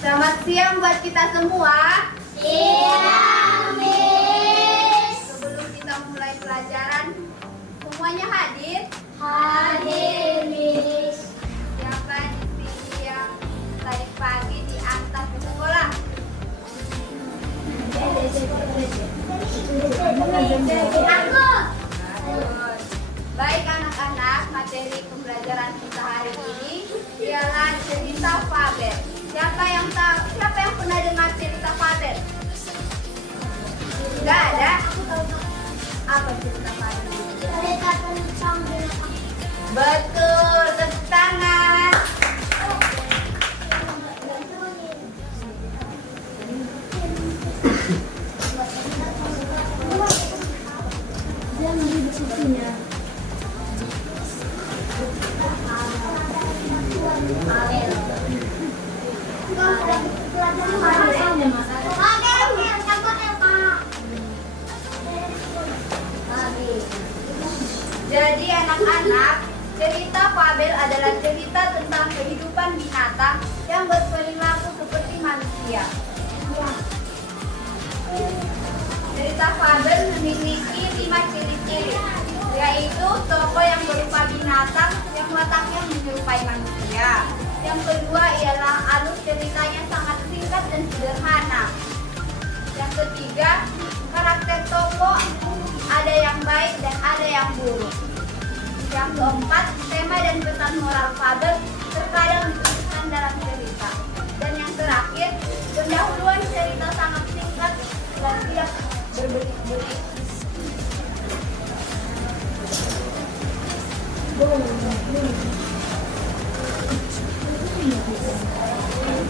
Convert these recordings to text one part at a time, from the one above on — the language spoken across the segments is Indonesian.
Selamat siang buat kita semua. Siang, Miss. Sebelum kita mulai pelajaran, semuanya hadir? Hadir, Miss. Siapa di sini yang tadi pagi diantar ke sekolah? Aku. Bagus. Baik anak-anak, materi pembelajaran kita hari ini ialah cerita fabel. Siapa yang tahu? Siapa yang pernah dengar cerita fabel? Enggak ada? Apa cerita fabel? Cerita tentang binatang. Betul, tepuk tangan. Dia lagi bersusunya. Jadi anak-anak, cerita fabel adalah cerita tentang kehidupan binatang yang berperilaku seperti manusia. Cerita fabel memiliki 5 ciri-ciri, yaitu tokoh yang berupa binatang yang wataknya menyerupai manusia. Yang kedua ialah alur ceritanya sangat singkat dan sederhana. Yang ketiga, karakter tokoh ada yang baik dan ada yang buruk. Yang keempat, tema dan pesan moral fabel terkadang dituliskan dalam cerita. Dan yang terakhir, pendahuluan cerita sangat singkat dan tidak berbelit-belit.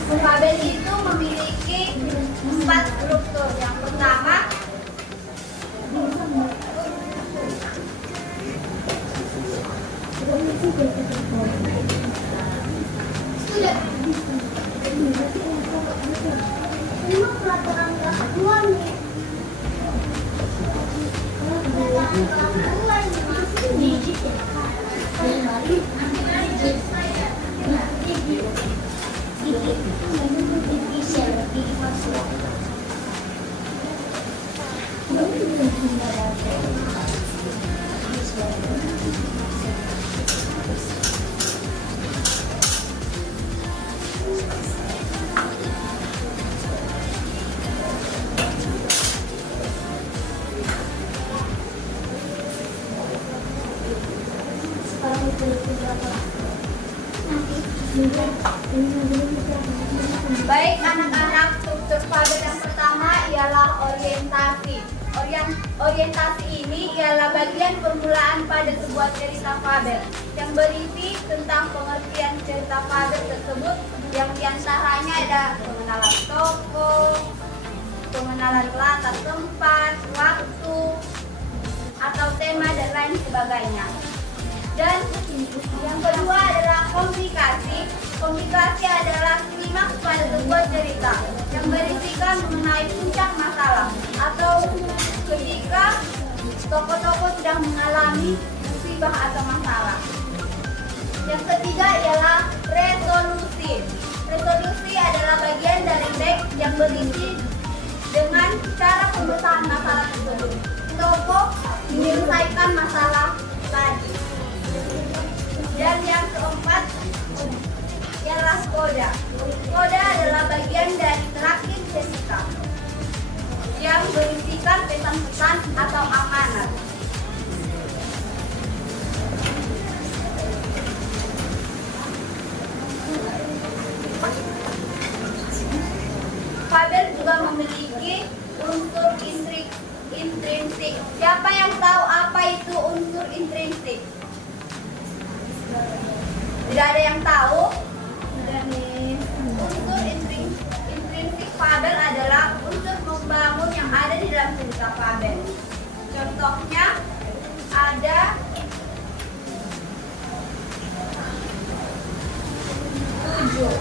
Fabel itu memiliki 4 struktur. Yang pertama, baik anak-anak, struktur fabel yang pertama ialah orientasi. Orientasi ini ialah bagian permulaan pada sebuah cerita fabel yang berisi tentang pengertian cerita fabel tersebut, yang diantaranya ada pengenalan tokoh, pengenalan latar tempat, waktu, atau tema dan lain sebagainya. Dan yang kedua adalah komplikasi. Komplikasi adalah klimaks pada sebuah cerita yang berisikan mengenai puncak masalah atau ketika tokoh-tokoh sedang mengalami musibah atau masalah. Yang ketiga ialah resolusi. Resolusi adalah bagian dari teks yang berisi dengan cara pemecahan masalah tersebut. Tokoh menyelesaikan masalah tadi. Dan yang keempat ialah koda. Koda adalah bagian dari terakhir cerita yang berisikan pesan-pesan atau amanat. Fabel juga memiliki unsur intrinsik. Siapa yang tahu apa itu unsur intrinsik? Tidak ada yang tahu? Unsur intrinsik fabel adalah unsur membangun yang ada di dalam cerita fabel. Contohnya ada tujuh.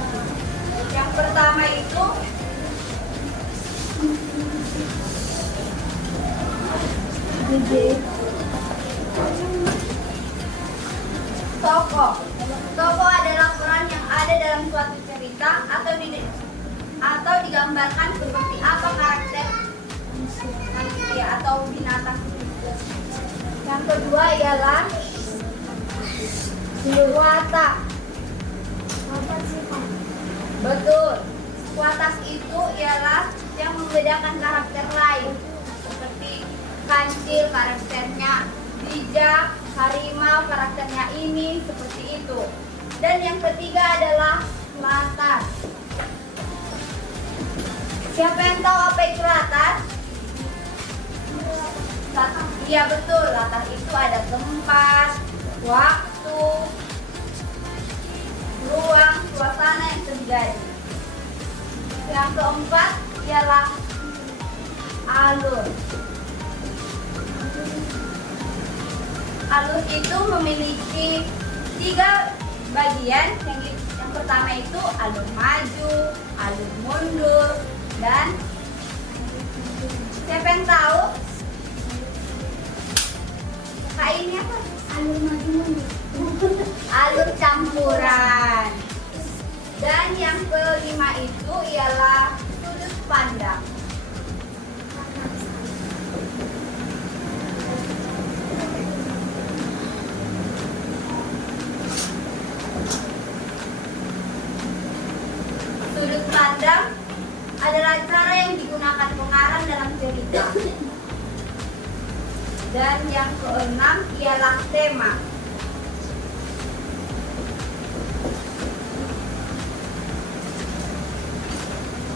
Yang pertama itu Tokoh. Tokoh adalah peran yang ada dalam suatu cerita atau digambarkan seperti apa karakter manusia atau binatang. Yang kedua ialah watak. Betul. Watak itu ialah yang membedakan karakter lain. Seperti kancil karakternya bijak, harimau karakternya ini, seperti itu. Dan yang ketiga adalah latar. Siapa yang tahu apa itu latar? Iya betul, latar itu ada tempat, waktu, ruang, suasana yang terjadi. Yang keempat ialah alur. Alur itu memiliki 3 bagian. Yang pertama itu alur maju, alur mundur, dan siapa yang tahu? Kak ini apa? Alur maju mundur. Alur campuran. Dan yang kelima itu ialah sudut pandang. Sudut pandang adalah cara yang digunakan pengarang dalam cerita. Dan yang keenam ialah tema.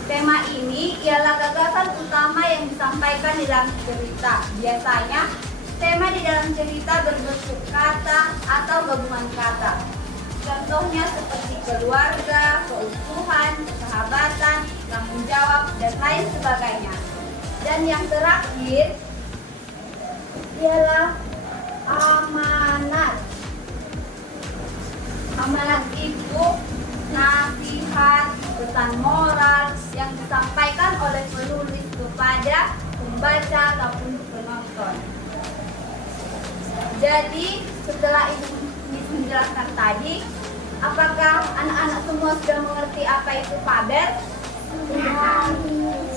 Tema ini ialah gagasan utama yang disampaikan di dalam cerita. Biasanya, tema di dalam cerita berbentuk kata atau gabungan kata. Contohnya seperti keluarga, keutuhan, persahabatan, tanggung jawab, dan lain sebagainya. Dan yang terakhir ialah amanat. Amanat itu nasihat, pesan moral yang disampaikan oleh penulis kepada pembaca ataupun penonton. Jadi setelah itu menjelaskan tadi, apakah anak-anak semua sudah mengerti apa itu fabel?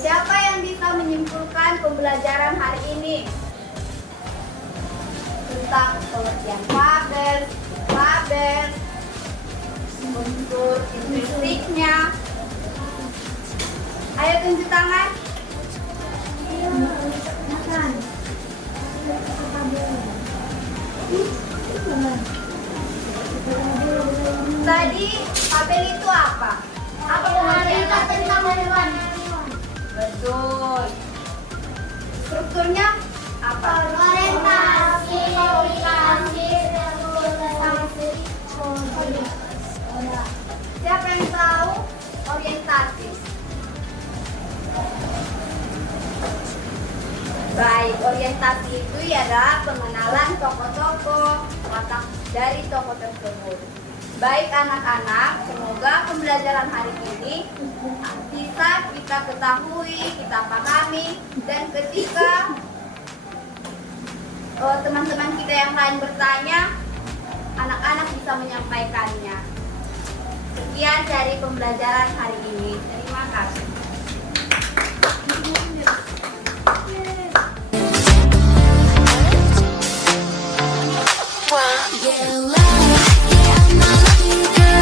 Siapa yang bisa menyimpulkan pembelajaran hari ini tentang pengertian fabel, unsur intrinsipnya? Ayo tunjuk tangan. Makan. Tadi fabel itu apa? Apa pengertian fabel? Betul. Strukturnya apa? Orientasi, komunikasi, representasi, Siapa yang tahu orientasi? Baik, orientasi itu adalah pengenalan tokoh-tokoh, watak dari tokoh tersebut. Baik anak-anak, semoga pembelajaran hari ini bisa kita ketahui, kita pahami, dan ketika teman-teman kita yang lain bertanya, anak-anak bisa menyampaikannya. Sekian dari pembelajaran hari ini. Terima kasih. Yeah, I'm not lucky girl.